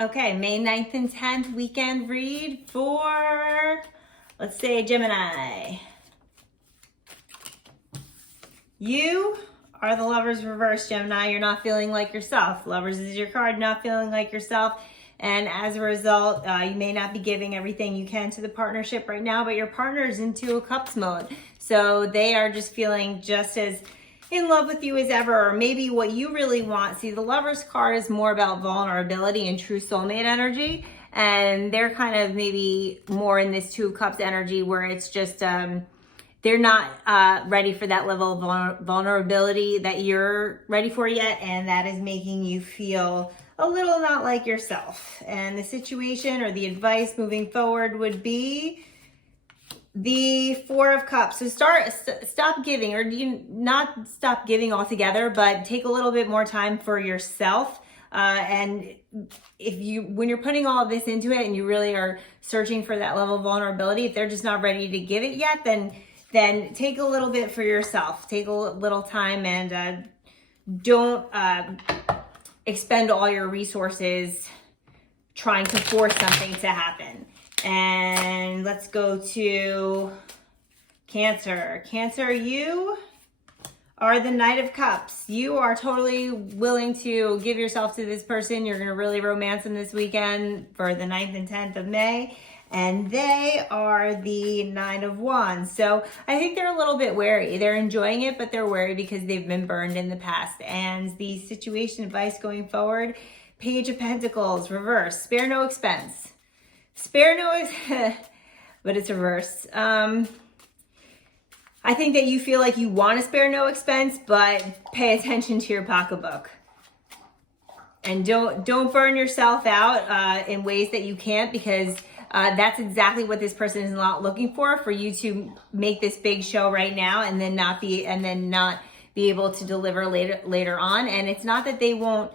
Okay, May 9th and 10th weekend read for, let's say, Gemini. You are the Lovers reverse, Gemini. You're not feeling like yourself. Lovers is your card, not feeling like yourself. And as a result, you may not be giving everything you can to the partnership right now, but your partner is in Two of Cups mode. So they are just feeling just as in love with you as ever, or maybe what you really want. See, the Lovers card is more about vulnerability and true soulmate energy. And they're kind of maybe more in this Two of Cups energy where it's just, they're not ready for that level of vulnerability that you're ready for yet. And that is making you feel a little not like yourself. And the situation or the advice moving forward would be the Four of Cups. So stop giving, or you not stop giving altogether, but take a little bit more time for yourself. And when you're putting all of this into it and you really are searching for that level of vulnerability, if they're just not ready to give it yet, then take a little bit for yourself. Take a little time and don't expend all your resources trying to force something to happen. And let's go to Cancer. Cancer, you are the Knight of Cups. You are totally willing to give yourself to this person. You're going to really romance them this weekend for the 9th and 10th of May. And they are the Nine of Wands. So I think they're a little bit wary. They're enjoying it, but they're wary because they've been burned in the past. And the situation advice going forward, Page of Pentacles, reverse, spare no expense. Spare no, but it's reverse. I think that you feel like you want to spare no expense, but pay attention to your pocketbook. And don't burn yourself out in ways that you can't, because that's exactly what this person is not looking for you to make this big show right now and then not be able to deliver later on. And it's not that they won't.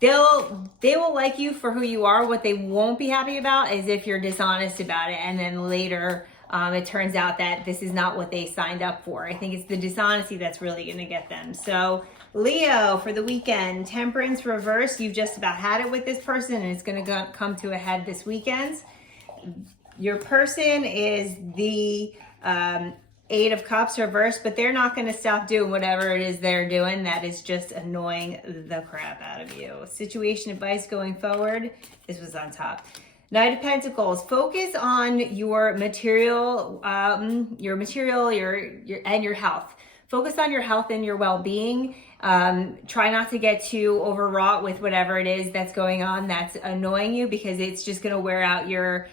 They will like you for who you are. What they won't be happy about is if you're dishonest about it, and then later it turns out that this is not what they signed up for. I think it's the dishonesty that's really going to get them. So Leo, for the weekend, Temperance reverse. You've just about had it with this person, and it's going to come to a head this weekend. Your person is the Eight of Cups reverse, but they're not going to stop doing whatever it is they're doing. That is just annoying the crap out of you. Situation advice going forward. This was on top. Knight of Pentacles. Focus on your material, and your health. Focus on your health and your well-being. Try not to get too overwrought with whatever it is that's going on that's annoying you, because it's just going to wear out your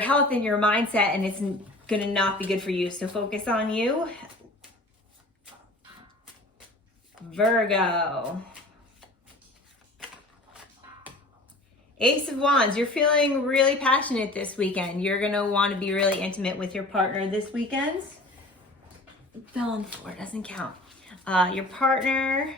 health and your mindset, and it's going to not be good for you. So focus on you. Virgo. Ace of Wands. You're feeling really passionate this weekend. You're going to want to be really intimate with your partner this weekend. Fell on the floor, doesn't count. Your partner,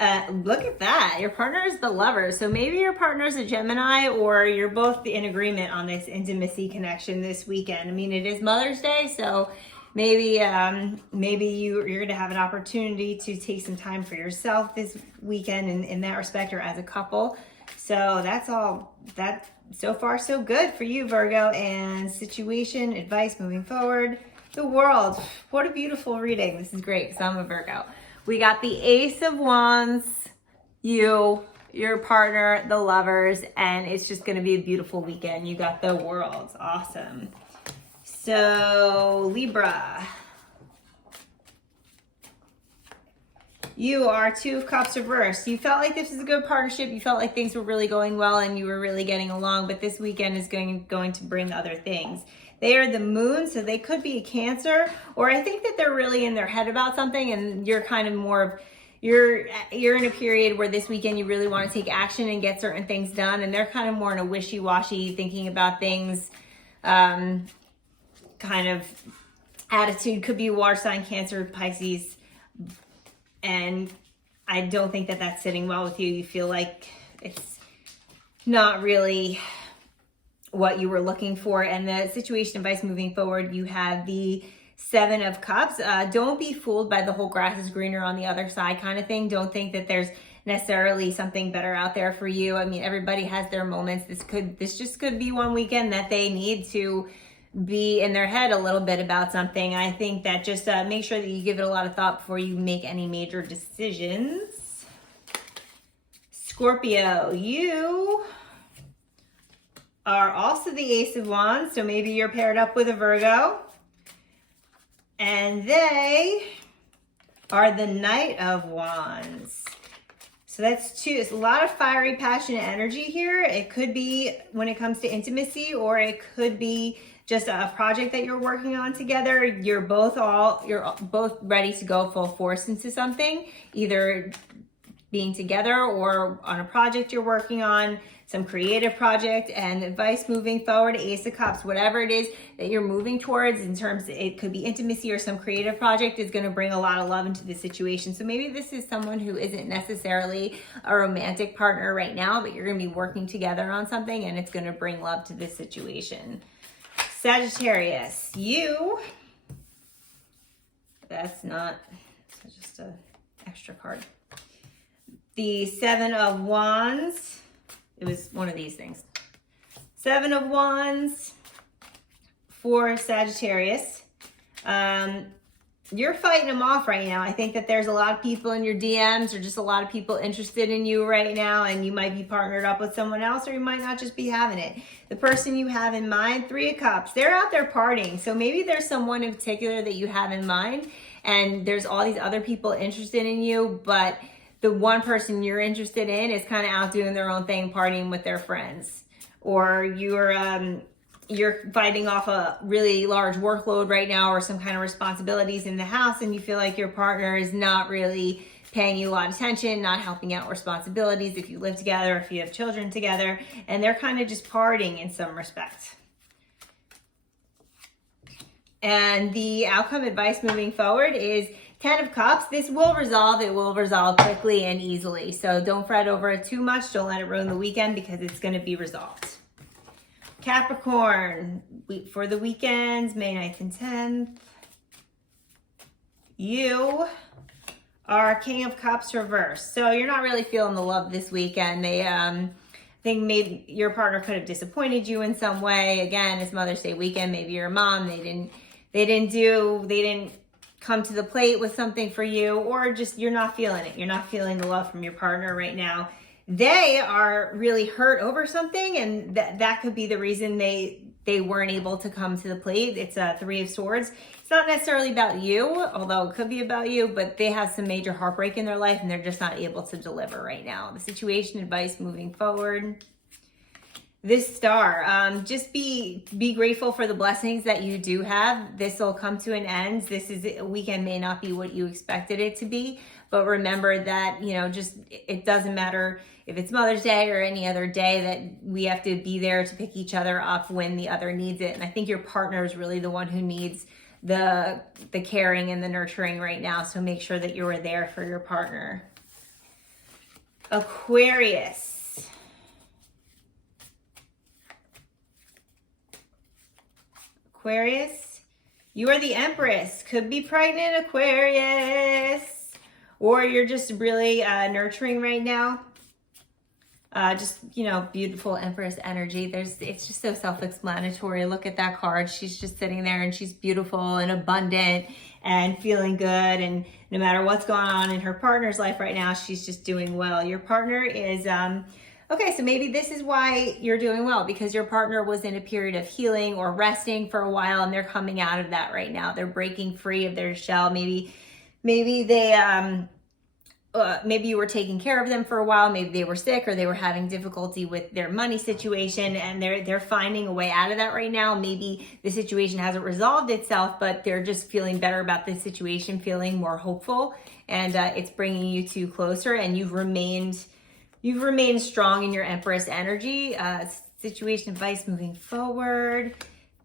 look at that. Your partner is the Lover. So maybe your partner is a Gemini, or you're both in agreement on this intimacy connection this weekend. I mean, it is Mother's Day, so maybe you're going to have an opportunity to take some time for yourself this weekend in that respect, or as a couple. So that's all. That so far so good for you, Virgo. And situation advice moving forward. The World. What a beautiful reading. This is great, because I'm a Virgo. We got the Ace of Wands, you, your partner, the Lovers, and it's just going to be a beautiful weekend. You got the World. Awesome. So, Libra. You are Two of Cups reversed. You felt like this was a good partnership. You felt like things were really going well and you were really getting along, but this weekend is going to bring other things. They are the Moon, so they could be a Cancer, or I think that they're really in their head about something, and you're kind of more of, you're in a period where this weekend you really want to take action and get certain things done, and they're kind of more in a wishy-washy thinking about things kind of attitude. Could be water sign, Cancer, Pisces, and I don't think that that's sitting well with you. You feel like it's not really what you were looking for. And the situation advice moving forward, you have the Seven of Cups. Don't be fooled by the whole grass is greener on the other side kind of thing. Don't think that there's necessarily something better out there for you. I mean, everybody has their moments. This just could be one weekend that they need to be in their head a little bit about something. I think that just make sure that you give it a lot of thought before you make any major decisions. Scorpio, you are also the Ace of Wands, so maybe you're paired up with a Virgo. And they are the Knight of Wands. So that's two. It's a lot of fiery, passionate energy here. It could be when it comes to intimacy, or it could be just a project that you're working on together. You're both ready to go full force into something, either being together or on a project you're working on, some creative project. And advice moving forward, Ace of Cups, whatever it is that you're moving towards in terms, it could be intimacy or some creative project, is going to bring a lot of love into the situation. So maybe this is someone who isn't necessarily a romantic partner right now, but you're going to be working together on something and it's going to bring love to this situation. Sagittarius, that's just an extra card. The Seven of Wands, it was one of these things. Seven of Wands for Sagittarius. You're fighting them off right now. I think that there's a lot of people in your DMs, or just a lot of people interested in you right now, and you might be partnered up with someone else, or you might not just be having it. The person you have in mind, Three of Cups, they're out there partying. So maybe there's someone in particular that you have in mind, and there's all these other people interested in you, but the one person you're interested in is kind of out doing their own thing, partying with their friends. Or you're fighting off a really large workload right now, or some kind of responsibilities in the house, and you feel like your partner is not really paying you a lot of attention, not helping out responsibilities if you live together, if you have children together, and they're kind of just partying in some respect. And the outcome advice moving forward is Ten of Cups. This will resolve. It will resolve quickly and easily. So don't fret over it too much. Don't let it ruin the weekend, because it's going to be resolved. Capricorn, for the weekends, May 9th and 10th. You are King of Cups reversed. So you're not really feeling the love this weekend. I think maybe your partner could have disappointed you in some way. Again, it's Mother's Day weekend. Maybe your mom, they didn't come to the plate with something for you, or just you're not feeling it. You're not feeling the love from your partner right now. They are really hurt over something, and that could be the reason they weren't able to come to the plate. It's a Three of Swords. It's not necessarily about you, although it could be about you, but they have some major heartbreak in their life and they're just not able to deliver right now. The situation advice moving forward. This Star, just be grateful for the blessings that you do have. This will come to an end. This weekend may not be what you expected it to be, but remember that, it doesn't matter if it's Mother's Day or any other day, that we have to be there to pick each other up when the other needs it. And I think your partner is really the one who needs the caring and the nurturing right now. So make sure that you are there for your partner. Aquarius. Aquarius, you are the Empress. Could be pregnant, Aquarius. Or you're just really nurturing right now. Beautiful Empress energy. It's just so self-explanatory. Look at that card. She's just sitting there and she's beautiful and abundant and feeling good. And no matter what's going on in her partner's life right now, she's just doing well. Your partner is, okay, so maybe this is why you're doing well, because your partner was in a period of healing or resting for a while, and they're coming out of that right now. They're breaking free of their shell. Maybe they, maybe you were taking care of them for a while. Maybe they were sick, or they were having difficulty with their money situation, and they're finding a way out of that right now. Maybe the situation hasn't resolved itself, but they're just feeling better about this situation, feeling more hopeful, and it's bringing you two closer, and you've remained strong in your Empress energy. Situation advice moving forward.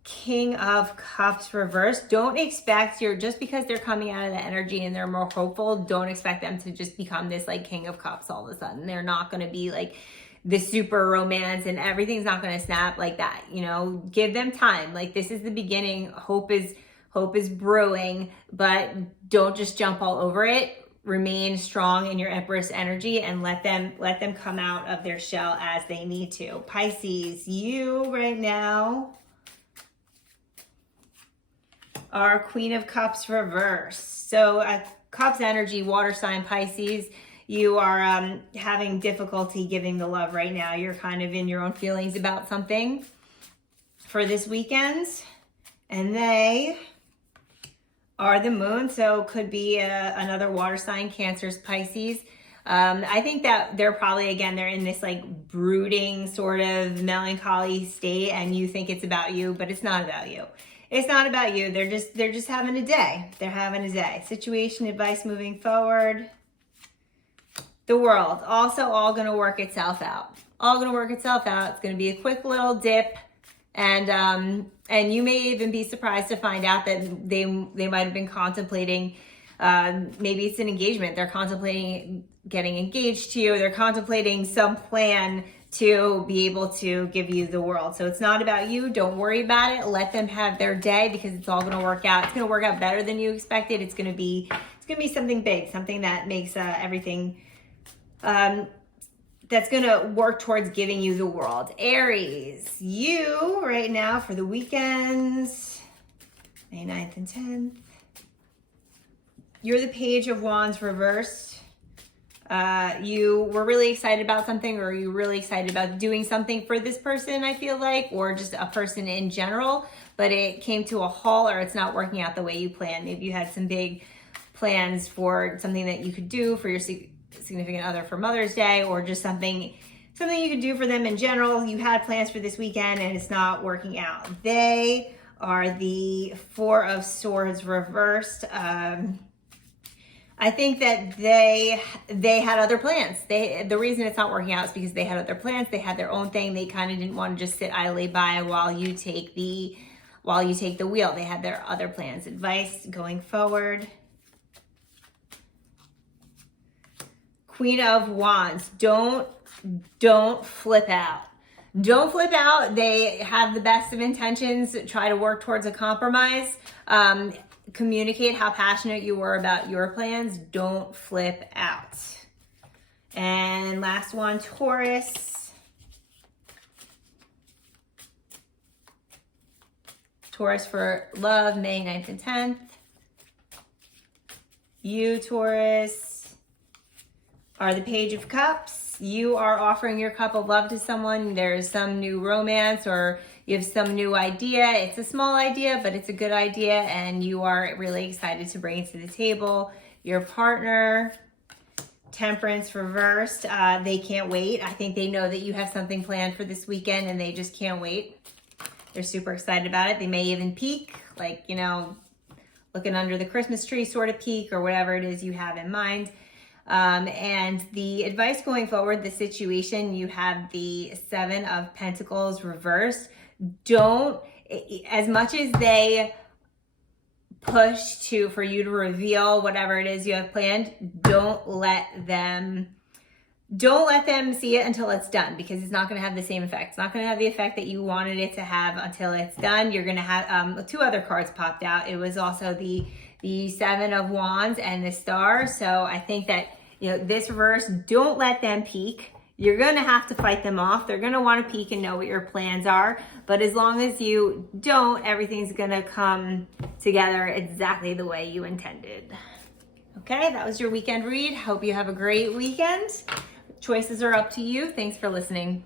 King of Cups reversed. Don't expect just because they're coming out of the energy and they're more hopeful, don't expect them to just become this like King of Cups all of a sudden. They're not going to be like this super romance and everything's not going to snap like that. Give them time. Like, this is the beginning. Hope is Hope is brewing, but don't just jump all over it. Remain strong in your Empress energy and let them come out of their shell as they need to. Pisces, you right now are Queen of Cups reversed. So Cups energy, water sign Pisces, you are having difficulty giving the love right now. You're kind of in your own feelings about something for this weekend. And they are the moon, so could be another water sign, Cancers, Pisces. I think that they're probably, again, they're in this like brooding sort of melancholy state, and you think it's about you, but it's not about you. It's not about you. They're just having a day. They're having a day. Situation, advice moving forward. The World, also all going to work itself out. All going to work itself out. It's going to be a quick little dip. And you may even be surprised to find out that they might have been contemplating, maybe it's an engagement. They're contemplating getting engaged to you. They're contemplating some plan to be able to give you the world. So it's not about you. Don't worry about it. Let them have their day because it's all going to work out. It's going to work out better than you expected. It's going to be something big, something that makes everything, that's going to work towards giving you the world. Aries, you right now for the weekends, May 9th and 10th. You're the Page of Wands reversed. You were really excited about something, or you really excited about doing something for this person, I feel like, or just a person in general, but it came to a halt or it's not working out the way you planned. Maybe you had some big plans for something that you could do for your significant other for Mother's Day, or just something you could do for them in general. You had plans for this weekend and it's not working out. They are the Four of Swords reversed. I think that they had other plans. The reason it's not working out is because they had other plans. They had their own thing. They kind of didn't want to just sit idly by while you take the wheel. They had their other plans. Advice going forward. Queen of Wands, don't flip out. Don't flip out. They have the best of intentions. Try to work towards a compromise. Communicate how passionate you were about your plans. Don't flip out. And last one, Taurus. Taurus for love, May 9th and 10th. You, Taurus, are the Page of Cups. You are offering your cup of love to someone. There's some new romance, or you have some new idea. It's a small idea, but it's a good idea, and you are really excited to bring it to the table. Your partner, Temperance reversed, they can't wait. I think they know that you have something planned for this weekend, and they just can't wait. They're super excited about it. They may even peek, like, you know, looking under the Christmas tree sort of peek, or whatever it is you have in mind. And the advice going forward, the situation, you have the Seven of Pentacles reversed. Don't, as much as they push for you to reveal whatever it is you have planned, don't let them see it until it's done, because it's not going to have the same effect. It's not going to have the effect that you wanted it to have until it's done. You're going to have two other cards popped out. It was also the Seven of Wands and the Star. So I think that, you know, this reverse, don't let them peek. You're going to have to fight them off. They're going to want to peek and know what your plans are. But as long as you don't, everything's going to come together exactly the way you intended. Okay, that was your weekend read. Hope you have a great weekend. Choices are up to you. Thanks for listening.